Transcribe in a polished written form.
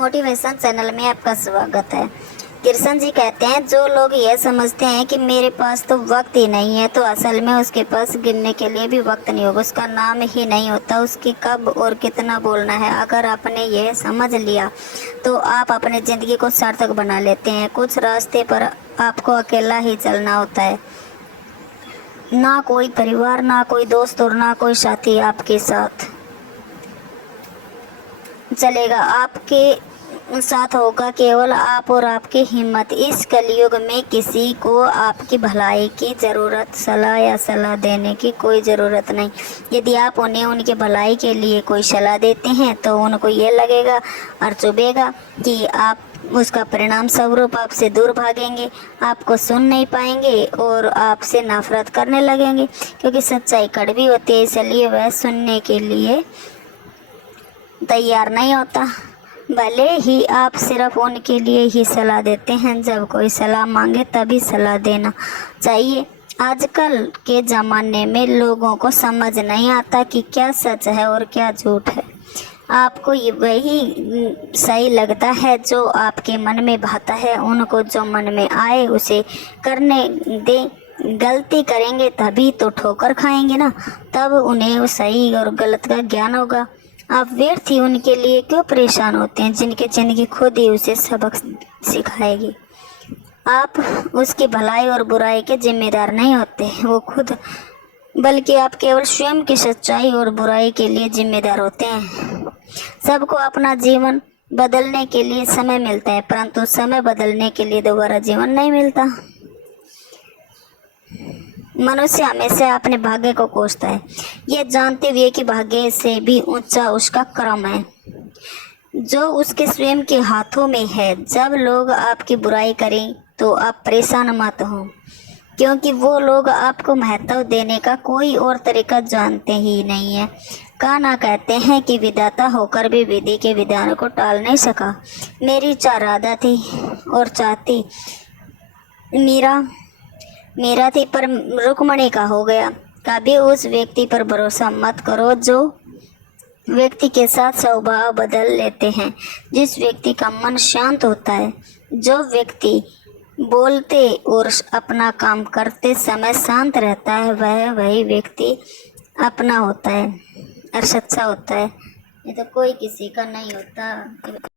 Motivation channel में आपका स्वागत है। कृष्ण जी कहते हैं, जो लोग यह समझते हैं कि मेरे पास तो वक्त ही नहीं है, तो असल में उसके पास गिनने के लिए भी वक्त नहीं होगा, उसका नाम ही नहीं होता, उसकी कब और कितना बोलना है। अगर आपने यह समझ लिया तो आप अपनी ज़िंदगी को सार्थक बना लेते हैं। कुछ रास्ते पर आपको अकेला ही चलना होता है, ना कोई परिवार, ना कोई दोस्त और ना कोई साथी आपके साथ चलेगा। आपके साथ होगा केवल आप और आपकी हिम्मत। इस कलयुग में किसी को आपकी भलाई की ज़रूरत, सलाह देने की कोई ज़रूरत नहीं। यदि आप उन्हें उनके भलाई के लिए कोई सलाह देते हैं तो उनको ये लगेगा और चुभेगा कि आप उसका परिणाम स्वरूप आपसे दूर भागेंगे, आपको सुन नहीं पाएंगे और आपसे नफरत करने लगेंगे, क्योंकि सच्चाई कड़वी होती है, इसलिए वह सुनने के लिए तैयार नहीं होता। भले ही आप सिर्फ उनके लिए ही सलाह देते हैं, जब कोई सलाह मांगे तभी सलाह देना चाहिए। आजकल के ज़माने में लोगों को समझ नहीं आता कि क्या सच है और क्या झूठ है। आपको वही सही लगता है जो आपके मन में भाता है। उनको जो मन में आए उसे करने दें। गलती करेंगे तभी तो ठोकर खाएंगे ना, तब उन्हें सही और गलत का ज्ञान होगा। आप व्यर्थ ही उनके लिए क्यों परेशान होते हैं जिनकी ज़िंदगी खुद ही उसे सबक सिखाएगी। आप उसकी भलाई और बुराई के जिम्मेदार नहीं होते, वो खुद, बल्कि आप केवल स्वयं की सच्चाई और बुराई के लिए जिम्मेदार होते हैं। सबको अपना जीवन बदलने के लिए समय मिलता है, परंतु समय बदलने के लिए दोबारा जीवन नहीं मिलता। मनुष्य हमेशा अपने भाग्य को कोसता है, यह जानते हुए कि भाग्य से भी ऊंचा उसका कर्म है जो उसके स्वयं के हाथों में है। जब लोग आपकी बुराई करें तो आप परेशान मत हो, क्योंकि वो लोग आपको महत्व देने का कोई और तरीका जानते ही नहीं है। कान्हा कहते हैं कि विधाता होकर भी विधि के विधान को टाल नहीं सका। मेरी इच्छा राधा थी और चाहती मेरा थी, पर रुक्मणी का हो गया। कभी उस व्यक्ति पर भरोसा मत करो जो व्यक्ति के साथ स्वभाव बदल लेते हैं, जिस व्यक्ति का मन शांत होता है। जो व्यक्ति बोलते और अपना काम करते समय शांत रहता है, वही व्यक्ति अपना होता है और सच्चा होता है। ये तो कोई किसी का नहीं होता।